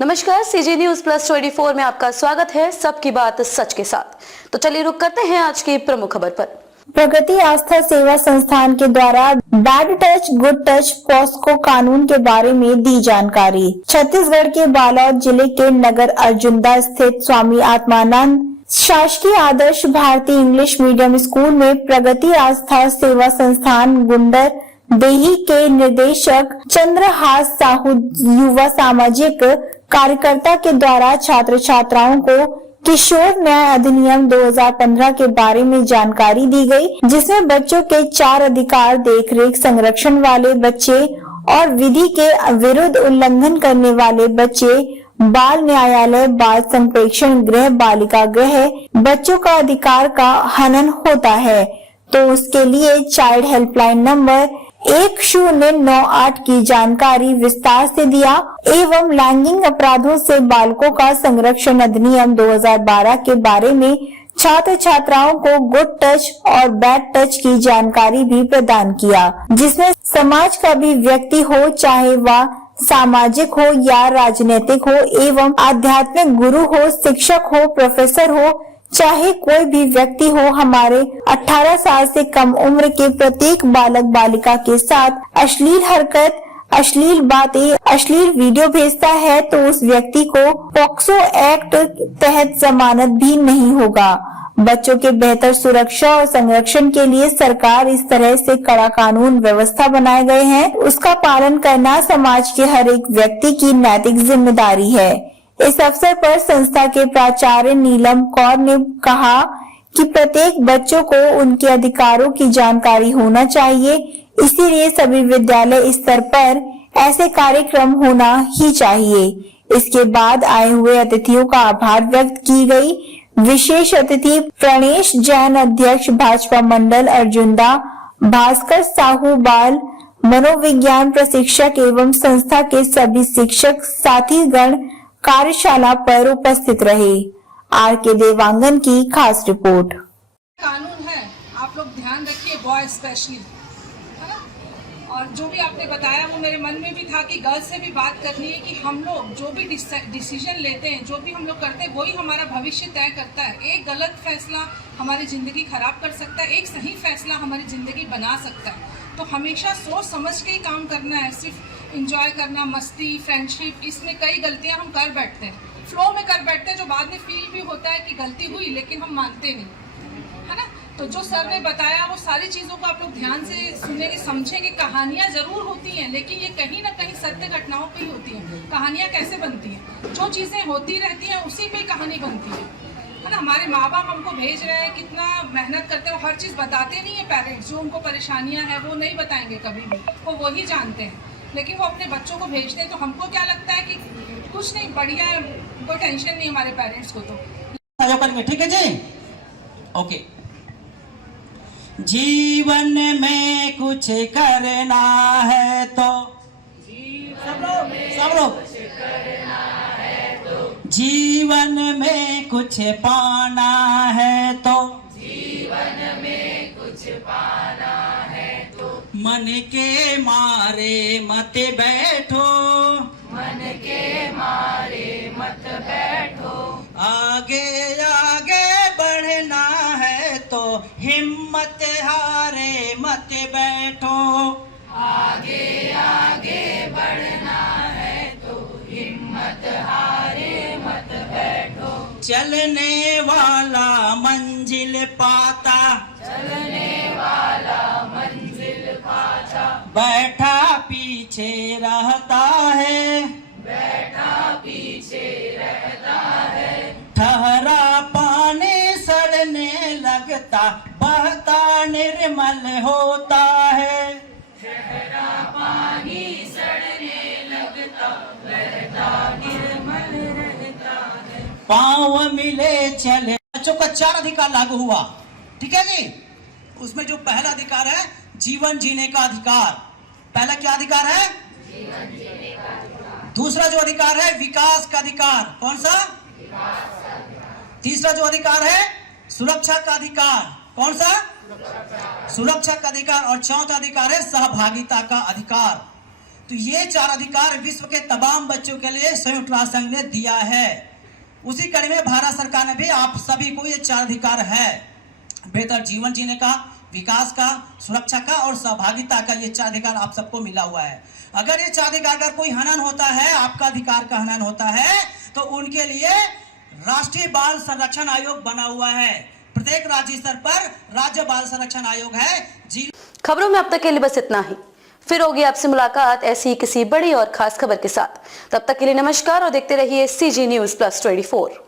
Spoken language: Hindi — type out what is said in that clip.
नमस्कार, सीजी न्यूज प्लस 24 में आपका स्वागत है। सबकी बात सच के साथ। तो चलिए रुक करते हैं आज की प्रमुख खबर पर। प्रगति आस्था सेवा संस्थान के द्वारा bad touch good touch POCSO कानून के बारे में दी जानकारी। छत्तीसगढ़ के बालोद जिले के नगर अर्जुंदा स्थित स्वामी आत्मानंद शासकीय आदर्श भारतीय इंग्लिश मीडियम स्कूल में प्रगति आस्था सेवा संस्थान गुंडर देही के निदेशक चंद्रहास साहू युवा सामाजिक कार्यकर्ता के द्वारा छात्र छात्राओं को किशोर न्याय अधिनियम 2015 के बारे में जानकारी दी गई, जिसमें बच्चों के 4 अधिकार, देखरेख, संरक्षण वाले बच्चे और विधि के विरुद्ध उल्लंघन करने वाले बच्चे, बाल न्यायालय, बाल संप्रेक्षण गृह, बालिका गृह, बच्चों का अधिकार का हनन होता है। तो उसके लिए चाइल्ड हेल्पलाइन नंबर 1098 की जानकारी विस्तार से दिया एवं लैंगिक अपराधों से बालकों का संरक्षण अधिनियम 2012 के बारे में छात्र छात्राओं को गुड टच और बैड टच की जानकारी भी प्रदान किया, जिसमें समाज का भी व्यक्ति हो, चाहे वह सामाजिक हो या राजनीतिक हो, एवं आध्यात्मिक गुरु हो, शिक्षक हो, प्रोफेसर हो, चाहे कोई भी व्यक्ति हो, हमारे 18 साल से कम उम्र के प्रत्येक बालक बालिका के साथ अश्लील हरकत, अश्लील बातें, अश्लील वीडियो भेजता है तो उस व्यक्ति को पॉक्सो एक्ट तहत जमानत भी नहीं होगा। बच्चों के बेहतर सुरक्षा और संरक्षण के लिए सरकार इस तरह से कड़ा कानून व्यवस्था बनाए गए हैं, उसका पालन करना समाज के हर एक व्यक्ति की नैतिक जिम्मेदारी है। इस अवसर पर संस्था के प्राचार्य नीलम कौर ने कहा कि प्रत्येक बच्चों को उनके अधिकारों की जानकारी होना चाहिए, इसीलिए सभी विद्यालय स्तर पर ऐसे कार्यक्रम होना ही चाहिए। इसके बाद आए हुए अतिथियों का आभार व्यक्त की गई। विशेष अतिथि प्रणेश जैन, अध्यक्ष भाजपा मंडल अर्जुंदा, भास्कर साहू बाल मनोविज्ञान प्रशिक्षक एवं संस्था के सभी शिक्षक साथीगण कार्यशाला पर उपस्थित रहे। आर के देवांगन की खास रिपोर्ट। कानून है, आप लोग ध्यान रखिए, बॉय स्पेशली, है ना। और जो भी आपने बताया वो मेरे मन में भी था कि गर्ल्स से भी बात करनी है कि हम लोग जो भी डिसीजन लेते हैं, जो भी हम लोग करते हैं, वही हमारा भविष्य तय करता है। एक गलत फैसला हमारी ज़िंदगी खराब कर सकता है, एक सही फैसला हमारी ज़िंदगी बना सकता है। तो हमेशा सोच समझ के ही काम करना है। सिर्फ इंजॉय करना, मस्ती, फ्रेंडशिप, इसमें कई गलतियां हम कर बैठते हैं, फ्लो में कर बैठते हैं, जो बाद में फील भी होता है कि गलती हुई, लेकिन हम मानते नहीं, है ना। तो जो सर ने बताया वो सारी चीज़ों को आप लोग ध्यान से सुनेंगे, समझेंगे। कहानियाँ ज़रूर होती हैं, लेकिन ये कहीं ना कहीं सत्य घटनाओं पे ही होती हैं। कहानियाँ कैसे बनती हैं? जो चीज़ें होती रहती हैं उसी पे कहानी बनती है ना। हमारे माँ बाप हमको भेज रहे हैं, कितना मेहनत करते हैं, वो हर चीज़ बताते नहीं है। पेरेंट्स जो उनको परेशानियाँ हैं वो नहीं बताएंगे कभी भी, वो वही जानते हैं, लेकिन वो अपने बच्चों को भेजते हैं। तो हमको क्या लगता है कि कुछ नहीं, बढ़िया है, कोई टेंशन नहीं हमारे पेरेंट्स को। तो करेंगे, ठीक है जी, ओके। जीवन में कुछ करना है तो सब लोग जीवन में कुछ पाना है तो मन के मारे मत बैठो, आगे आगे बढ़ना है तो हिम्मत हारे मत बैठो, चलने वाला मंजिल पाता, बैठा पीछे रहता है, ठहरा पानी सड़ने लगता, बहता निर्मल होता है। पाँव मिले चले। बच्चों का 4 अधिकार लागू हुआ, ठीक है जी। उसमें जो पहला अधिकार है जीवन जीने का अधिकार, पहला क्या अधिकार है? जीवन जीने का अधिकार। दूसरा जो अधिकार है विकास का अधिकार, कौन सा? विकास का अधिकार। तीसरा जो अधिकार है सुरक्षा का अधिकार, कौन सा? सुरक्षा का अधिकार और चौथा अधिकार है सहभागिता का अधिकार। तो ये 4 अधिकार विश्व के तमाम बच्चों के लिए संयुक्त राष्ट्र संघ ने दिया है। उसी कड़ी में भारत सरकार ने भी आप सभी को ये 4 अधिकार है, बेहतर जीवन जीने का, विकास का, सुरक्षा का और सहभागिता का, ये 4 अधिकार आप सबको मिला हुआ है। अगर ये 4 अधिकार का कोई हनन होता है, आपका अधिकार का हनन होता है, तो उनके लिए राष्ट्रीय बाल संरक्षण आयोग बना हुआ है। प्रत्येक राज्य स्तर पर राज्य बाल संरक्षण आयोग है। खबरों में अब तक के लिए बस इतना ही। फिर होगी आपसे मुलाकात ऐसी ही किसी बड़ी और खास खबर के साथ। तब तक के लिए नमस्कार और देखते रहिए CG News Plus 24।